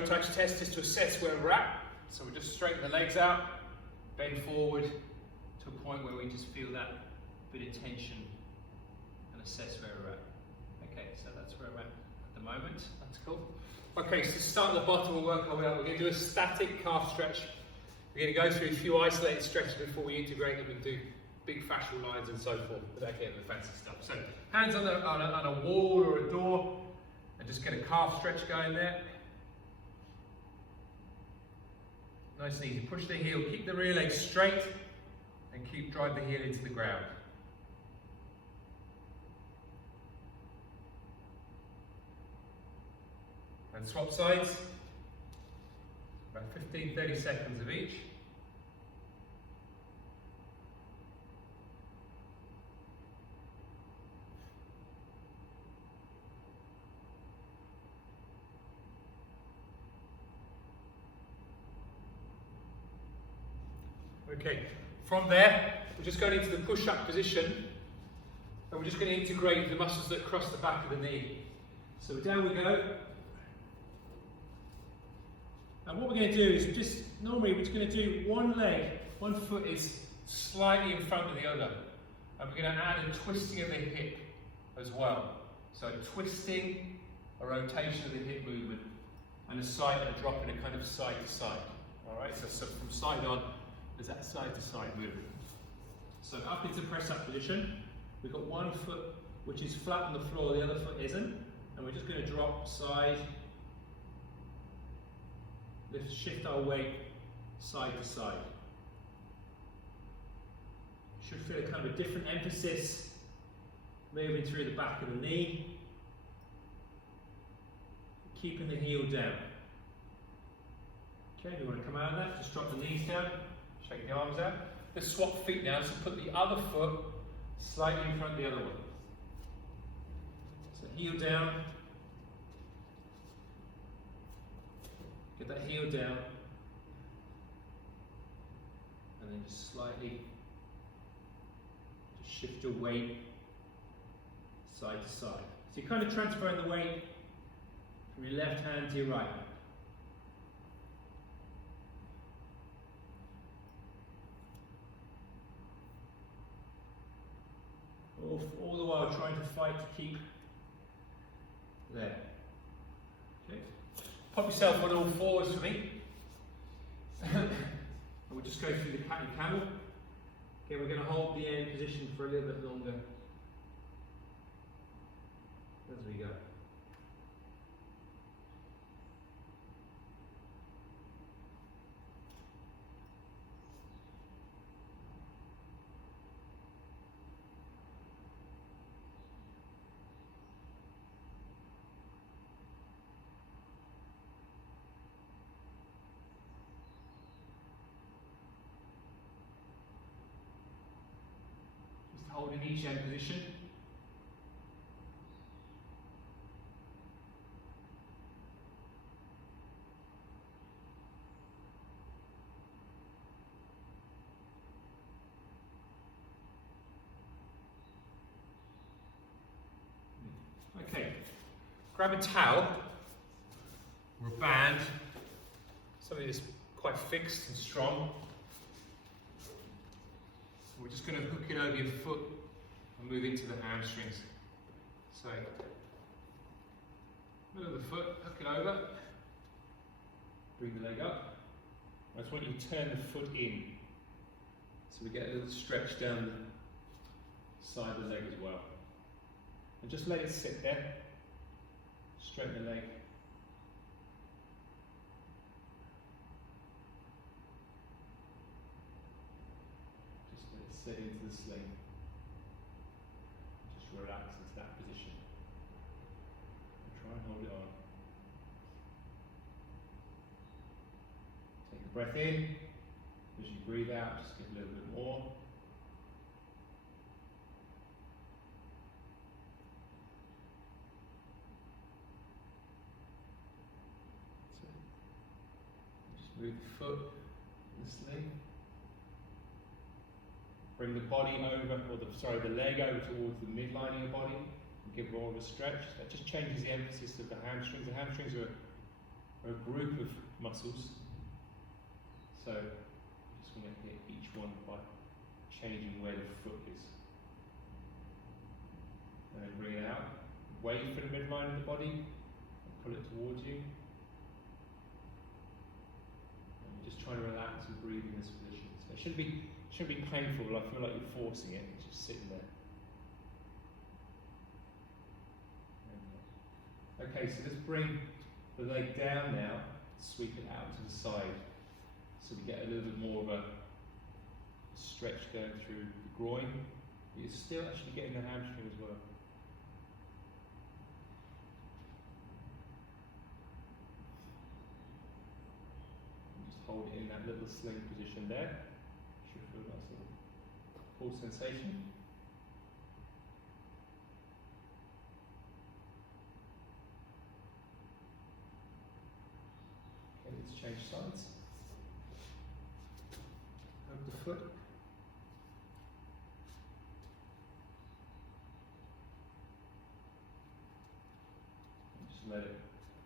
Touch test is to assess where we're at. So we'll just straighten the legs out, bend forward to a point where we just feel that bit of tension and assess where we're at. Okay, so that's where I'm at the moment. That's cool. Okay, so to start at the bottom, we'll work our way up. We're going to do a static calf stretch. We're going to go through a few isolated stretches before we integrate them and do big fascial lines and so forth without getting the fancy stuff. So hands on a wall or a door and just get a calf stretch going there. Nice and easy. Push the heel, keep the rear leg straight and drive the heel into the ground. And swap sides, about 15-30 seconds of each. Okay, from there, we're just going into the push-up position, and we're just going to integrate the muscles that cross the back of the knee. So down we go. And what we're going to do is normally we're just going to do one foot is slightly in front of the other. And we're going to add a twisting of the hip as well. So twisting, a rotation of the hip movement, and a side and a drop in a kind of side to side. Alright, so from side on, there's that side to side movement. So up into press up position, we've got one foot which is flat on the floor, the other foot isn't. And we're just going to drop side, let's shift our weight side to side. Should feel a kind of a different emphasis moving through the back of the knee, keeping the heel down. Okay, we want to come out of that, just drop the knees down, shake the arms out. Let's swap feet now, so put the other foot slightly in front of the other one. So heel down, get that heel down, and then just slightly just shift your weight side to side. So you're kind of transferring the weight from your left hand to your right hand. All the while trying to fight to keep there. Okay. Pop yourself on all fours for me. And we'll just go through the cat and camel. Okay, we're going to hold the end position for a little bit longer as we go. Hold in each hand position. Okay, grab a towel or a band, something that's quite fixed and strong. We're just going to hook it over your foot and move into the hamstrings. So, middle of the foot, hook it over, bring the leg up. I just want you to turn the foot in, so we get a little stretch down the side of the leg as well. And just let it sit there, straighten the leg. Set into the sling. Just relax into that position. And try and hold it on. Take a breath in. As you breathe out, just give a little bit more. So, just move the foot in the sling. Bring the body over, or the leg over towards the midline of your body and give more of a stretch. That just changes the emphasis of the hamstrings. The hamstrings are or a group of muscles. So you just want to hit each one by changing where the foot is. And then bring it out, away from the midline of the body, and pull it towards you. And you're just trying to relax and breathe in this position. So it shouldn't be painful, I feel like you're forcing it, it's just sitting there. Okay, so let's bring the leg down now, sweep it out to the side, so we get a little bit more of a stretch going through the groin. You're still actually getting the hamstring as well. Just hold it in that little sling position there. Should feel a nice little pull sensation. Let's change sides. Hug the foot. And just let it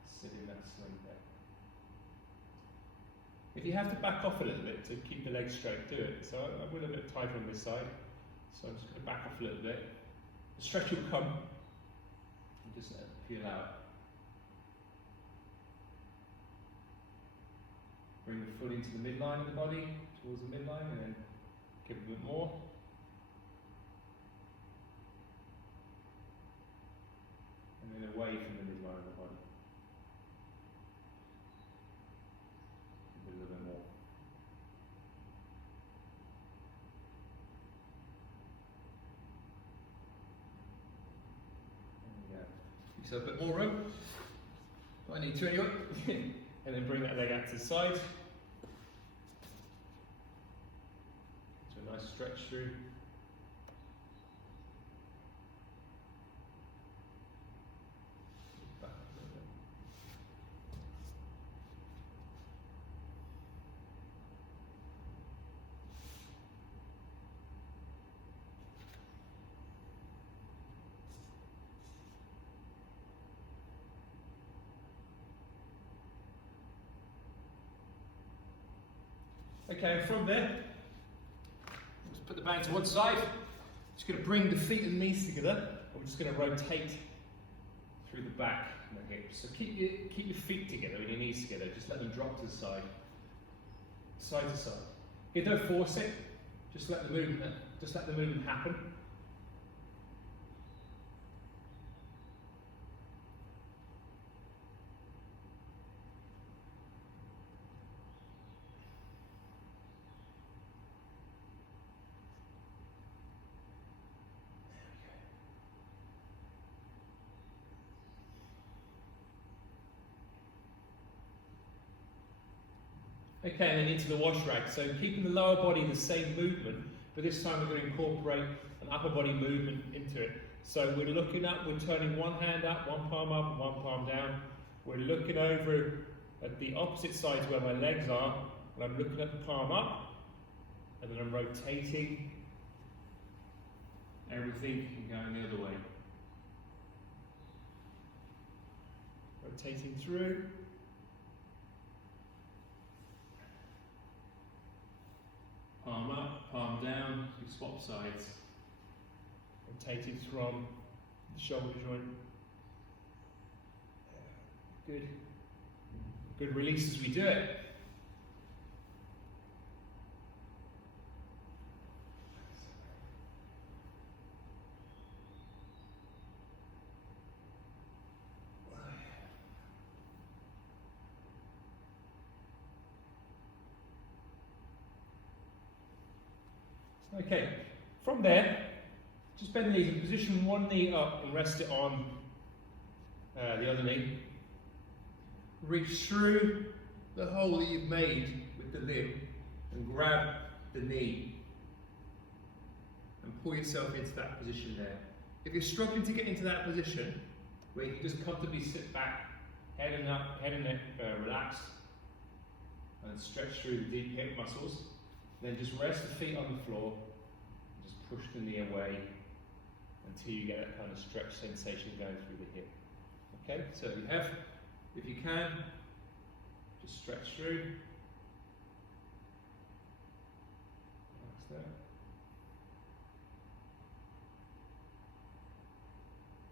sit in that sling there. If you have to back off a little bit to keep the legs straight, do it. So I'm a little bit tighter on this side. So I'm just going to back off a little bit. The stretch will come. And just let it peel out. Bring the foot into the midline of the body, towards the midline, and then give it a bit more. And then away from the midline of the body. Give it a little bit more. There we go. Give yourself a bit more room. I need to anyway. And then bring that leg out to the side. So a nice stretch through. Back a little bit. Okay, and from there, let's put the bag to one side. Just going to bring the feet and knees together, and we're just going to rotate through the back and the hips. So keep your feet together and your knees together. Just let them drop to the side to side. Okay, don't force it. Just let the movement happen. Okay, and then into the wash rag. So keeping the lower body the same movement, but this time we're going to incorporate an upper body movement into it. So we're looking up, we're turning one hand up, one palm up, and one palm down. We're looking over at the opposite side to where my legs are, and I'm looking at the palm up, and then I'm rotating everything and going the other way. Rotating through. Palm up, palm down, we swap sides. Rotating from the shoulder joint. Good. Good release as we do it. Okay, from there, just bend the knees and position one knee up and rest it on the other knee. Reach through the hole that you've made with the limb and grab the knee and pull yourself into that position there. If you're struggling to get into that position, where you can just comfortably sit back, head and neck relaxed, and stretch through the deep hip muscles, then just rest the feet on the floor, and just push the knee away until you get that kind of stretch sensation going through the hip. Okay, so you have, if you can, Just stretch through. Relax there.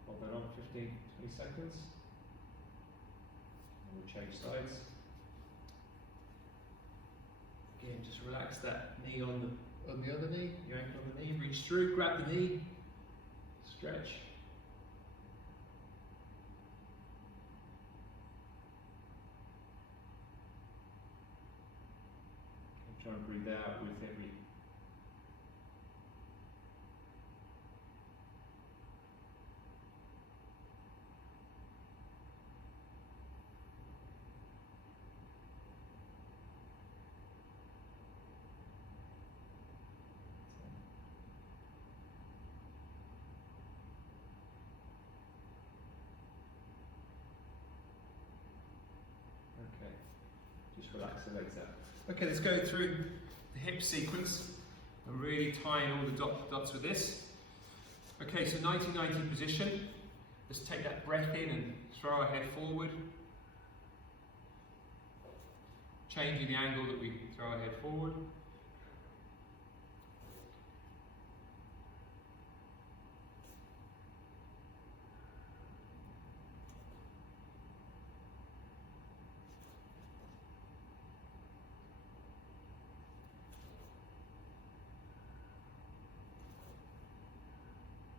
Hold that on 15, 20 seconds. And we'll change sides. Again, just relax that knee on the other knee, your ankle on the knee, reach through, grab the knee, stretch. And try and breathe out with every Okay, just relax the legs out. Okay, let's go through the hip sequence and really tying all the dots with this. Okay, so 90-90 position. Let's take that breath in and throw our head forward. Changing the angle that we throw our head forward.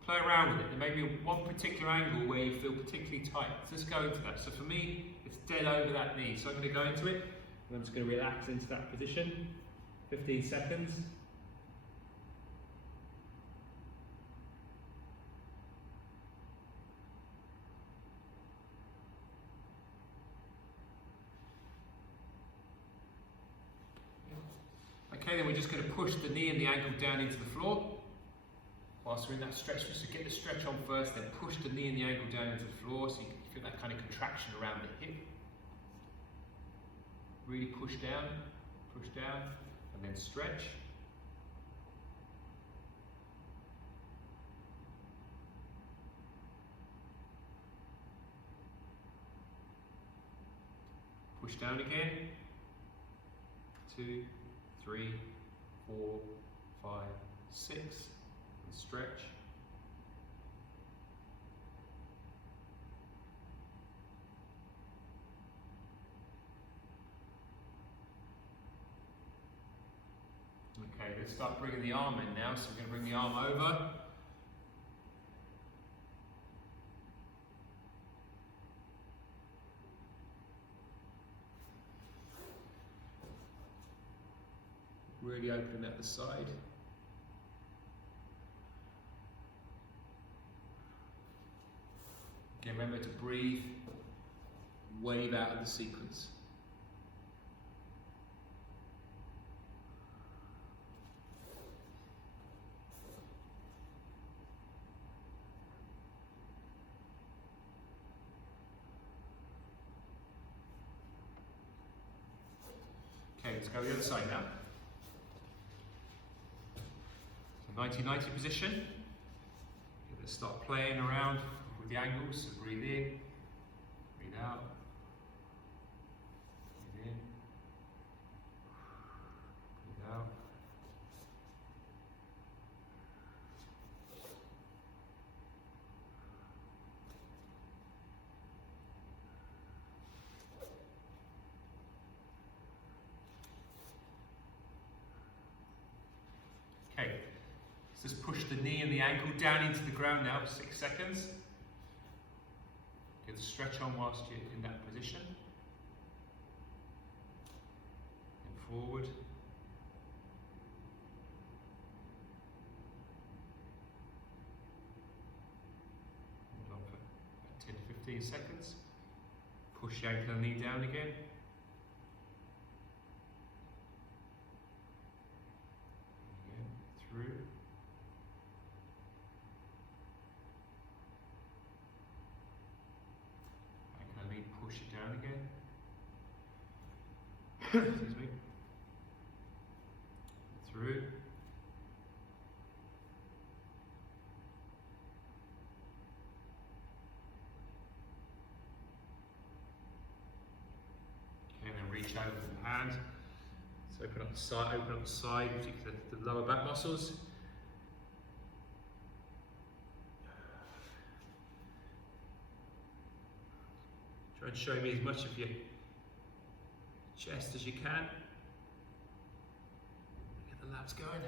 Play around with it. There may be one particular angle where you feel particularly tight. So let's go into that. So for me, it's dead over that knee. So I'm going to go into it, and I'm just going to relax into that position. 15 seconds. Okay, then we're just going to push the knee and the ankle down into the floor. Whilst we're in that stretch, just to get the stretch on first, then push the knee and the ankle down into the floor so you can feel that kind of contraction around the hip. Really push down, and then stretch. Push down again. 2, 3, 4, 5, 6. And stretch. Okay, let's start bringing the arm in now. So we're going to bring the arm over. Really open at the side. Again, remember to breathe, wave out of the sequence. Okay, let's go to the other side now. So 90-90 position. Let's start playing around with the angles. So breathe in, breathe out, breathe in, breathe out. Okay, let's just push the knee and the ankle down into the ground now for 6 seconds. Get the stretch on whilst you're in that position. And forward. Hold on for about 10 to 15 seconds. Push the ankle and knee down again. Through. Ankle knee, push it down again. Excuse me. Through. And then reach over the hand. So open up the side, particularly the lower back muscles. Try and show me as much of your chest as you can. Get the lats going.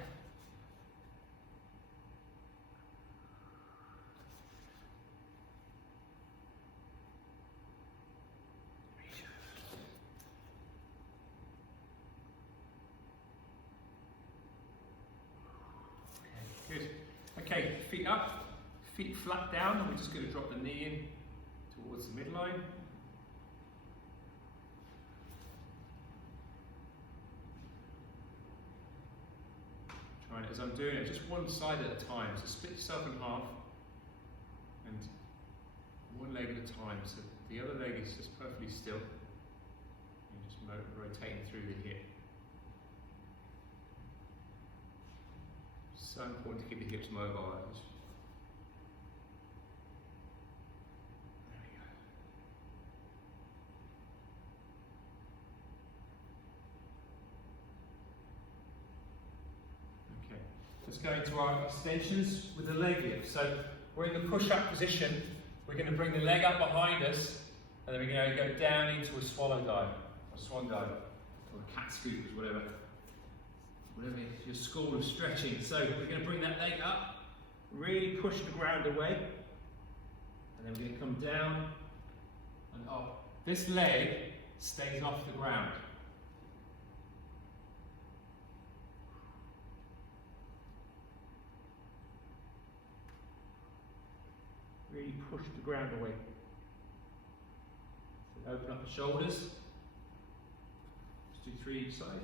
Good. Okay, feet up, feet flat down, and we're just going to drop the knee in towards the midline. Trying, as I'm doing it, just one side at a time. So split yourself in half, and one leg at a time. So the other leg is just perfectly still. You're just rotating through the hip. So important to keep the hips mobile. There we go. Okay, let's go into our extensions with the leg lift. So we're in the push-up position. We're going to bring the leg up behind us, and then we're going to go down into a swallow dive, or swan dive, or a cat scoop, whatever your school of stretching. So we're going to bring that leg up, really push the ground away, and then we're going to come down and up. This leg stays off the ground. Really push the ground away. So open up the shoulders. Just do 3 each side.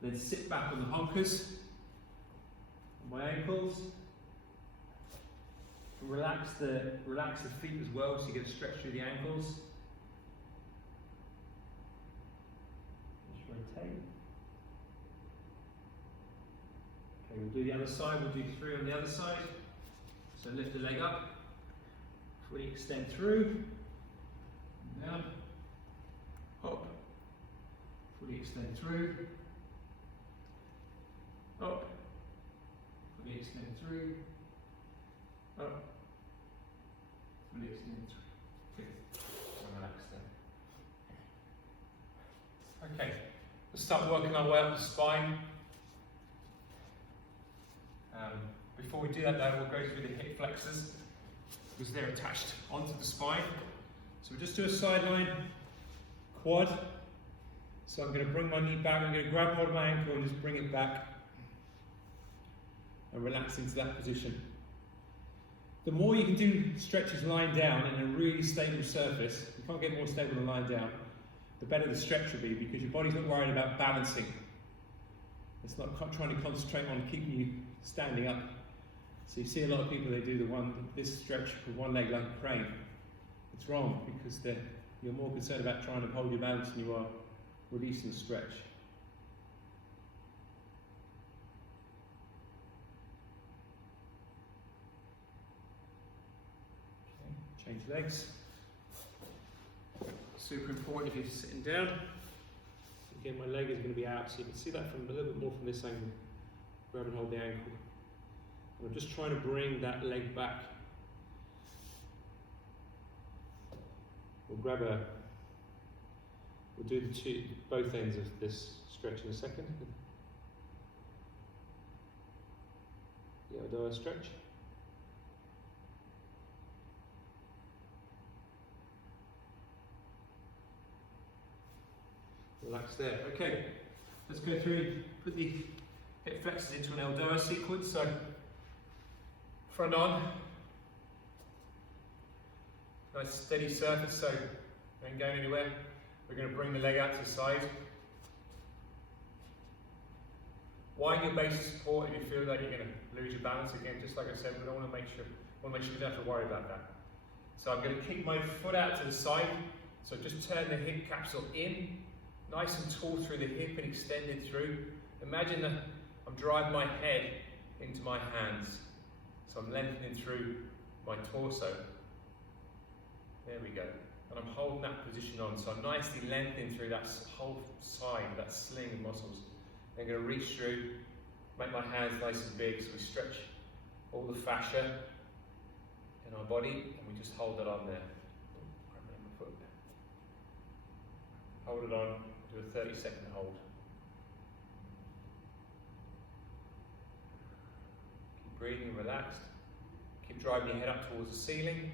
Then sit back on the hunkers, on my ankles. Relax the feet as well, so you get a stretch through the ankles. Just rotate. Okay, we'll do the other side. We'll do 3 on the other side. So lift the leg up, fully extend through, down, up, fully extend through. Up, fully extend through, up, fully extend through. Good. So relax there. Okay, let's start working our way up the spine. Before we do that though, we'll go through the hip flexors because they're attached onto the spine. So we'll just do a sideline quad. So I'm going to bring my knee back, I'm going to grab hold of my ankle and just bring it back. And relax into that position. The more you can do stretches lying down in a really stable surface, you can't get more stable than lying down, the better the stretch will be because your body's not worried about balancing. It's not trying to concentrate on keeping you standing up. So you see a lot of people, they do this stretch with one leg like a crane. It's wrong because you're more concerned about trying to hold your balance than you are releasing the stretch. Change legs. Super important if you're sitting down. Again, my leg is going to be out, so you can see that from a little bit more from this angle. Grab and hold the ankle. And I'm just trying to bring that leg back. We'll do both ends of this stretch in a second. The Eldora stretch. Relax there. Okay, let's go through, put the hip flexors into an Eldora sequence. So, front on. Nice steady surface, so we ain't going anywhere. We're going to bring the leg out to the side. Wind your base of support if you feel like you're going to lose your balance again. Just like I said, we don't want to make sure we don't have to worry about that. So I'm going to kick my foot out to the side. So just turn the hip capsule in. Nice and tall through the hip and extended through. Imagine that I'm driving my head into my hands. So I'm lengthening through my torso. There we go. and I'm holding that position on, so I'm nicely lengthening through that whole side, that sling of muscles. I'm going to reach through, make my hands nice and big, so we stretch all the fascia in our body, and we just hold it on there. Grab it on my foot. Hold it on, do a 30-second hold. Keep breathing, relaxed. Keep driving your head up towards the ceiling.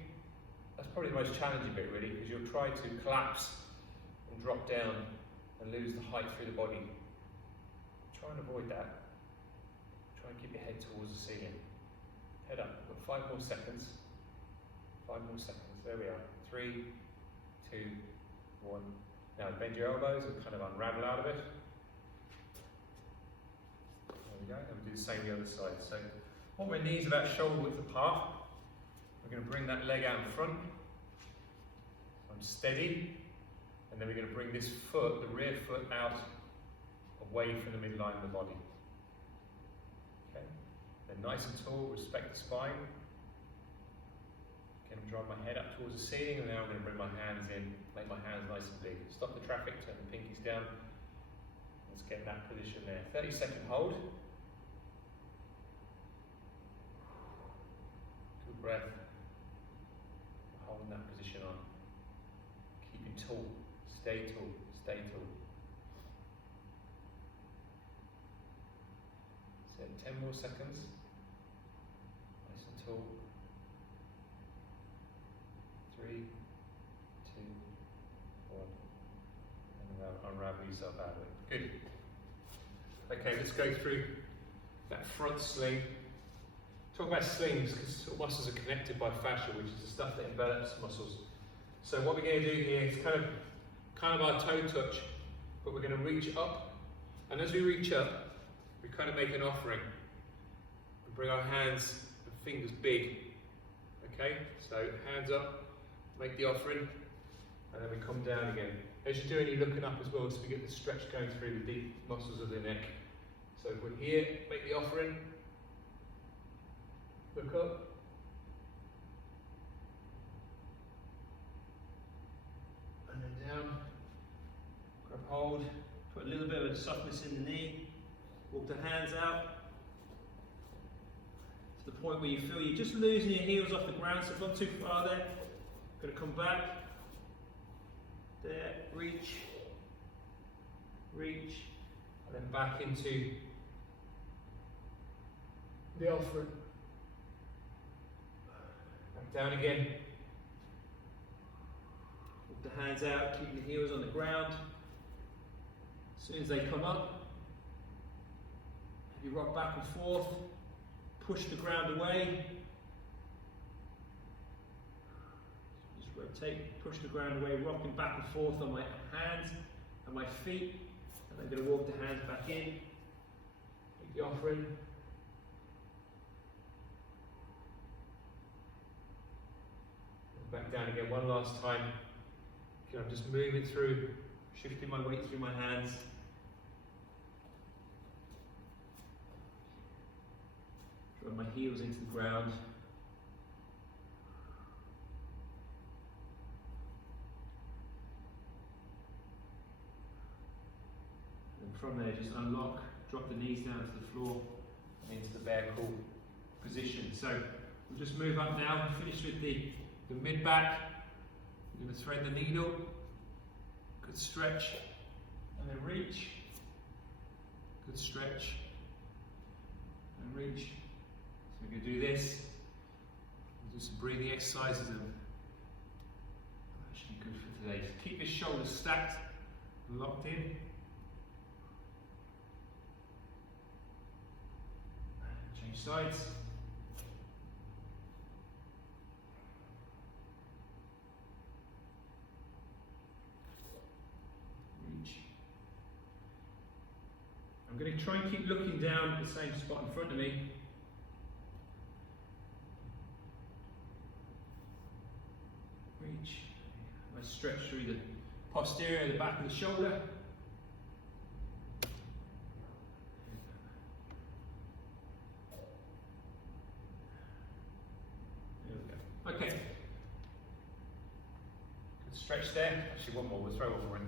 That's probably the most challenging bit really, because you'll try to collapse and drop down and lose the height through the body. Try and avoid that. Try and keep your head towards the ceiling. Head up. We've got 5 more seconds. 5 more seconds. There we are. 3, 2, 1. Now bend your elbows and kind of unravel out of it. There we go. And we do the same the other side. So want my knees about shoulder width apart. We're going to bring that leg out in front. So I'm steady. And then we're going to bring this foot, the rear foot, out away from the midline of the body. Okay. Then nice and tall, respect the spine. Again, drive my head up towards the ceiling, and now I'm going to bring my hands in, make my hands nice and big. Stop the traffic, turn the pinkies down. Let's get in that position there. 30-second hold. Good breath. Holding that position on. Keeping tall. Stay tall. Stay tall. So 10 more seconds. Nice and tall. 3, 2, 1. And unravel yourself out of it. Good. Okay, let's go through that front sling. Talk about slings because muscles are connected by fascia, which is the stuff that envelops muscles. So what we're going to do here is kind of our toe touch, but we're going to reach up, and as we reach up, we kind of make an offering. We bring our hands and fingers big. Okay, so hands up, make the offering, and then we come down again. As you're doing, you're looking up as well, so we get the stretch going through the deep muscles of the neck. So we're here, make the offering, look up, and then down, grab hold, put a little bit of softness in the knee, walk the hands out to the point where you feel you're just losing your heels off the ground, so not too far there. Going to come back, there, reach, and then back into the offering. Back down again. Walk the hands out, keep the heels on the ground. As soon as they come up, you rock back and forth, push the ground away. Just rotate, push the ground away, rocking back and forth on my hands and my feet. And I'm going to walk the hands back in, make the offering. Back down again one last time. Okay, I'm just moving through, shifting my weight through my hands. Drive my heels into the ground. And from there, just unlock, drop the knees down to the floor and into the bear crawl position. So we'll just move up now, finish with the mid back. We're going to thread the needle, good stretch, and then reach, good stretch, and reach. So we're going to do this, we'll do some breathing exercises, and actually good for today. Just keep your shoulders stacked, locked in. Change sides. I'm going to try and keep looking down at the same spot in front of me. Reach. I stretch through the posterior, the back of the shoulder. There we go. Okay. Good stretch there. Actually, one more, we'll throw one more in.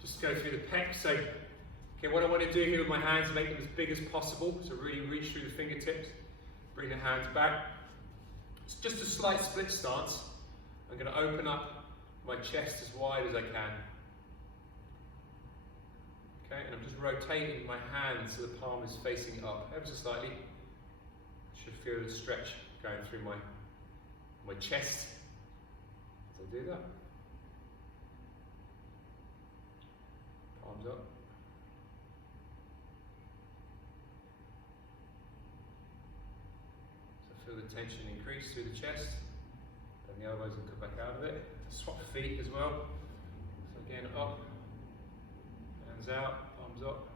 Just go through the pecs. So, okay, what I want to do here with my hands is make them as big as possible. So really reach through the fingertips, bring the hands back. It's just a slight split stance. I'm going to open up my chest as wide as I can. Okay, and I'm just rotating my hand so the palm is facing up ever so slightly. Should feel the stretch going through my chest as I do that. Palms up. So feel the tension increase through the chest. Then the elbows will come back out of it. Swap feet as well. So again, up, hands out, palms up.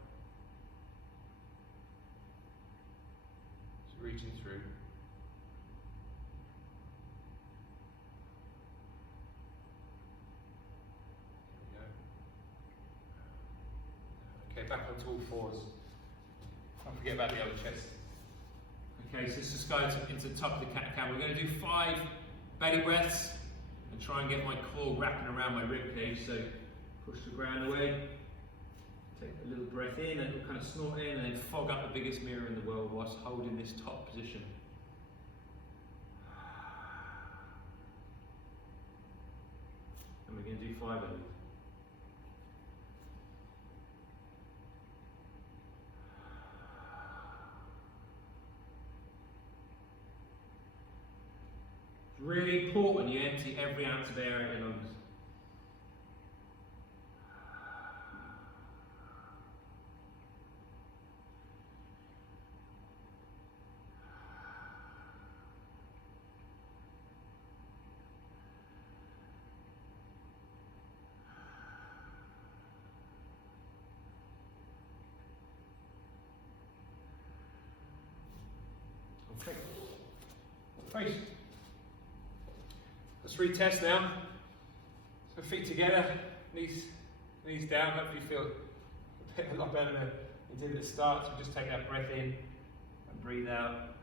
Just reaching through. Okay, back onto all fours. Don't forget about the other chest. Okay, so let's just go into the top of the cat-cow. We're going to do 5 belly breaths and try and get my core wrapping around my rib cage. So push the ground away, take a little breath in, and kind of snort in, and then fog up the biggest mirror in the world whilst holding this top position. And we're going to do 5 of them. Really important you empty every ounce of air out of your lungs. Okay. Face. Let's retest now. So feet together, knees down. Hopefully you feel a lot better than you did at the start. So just take that breath in and breathe out.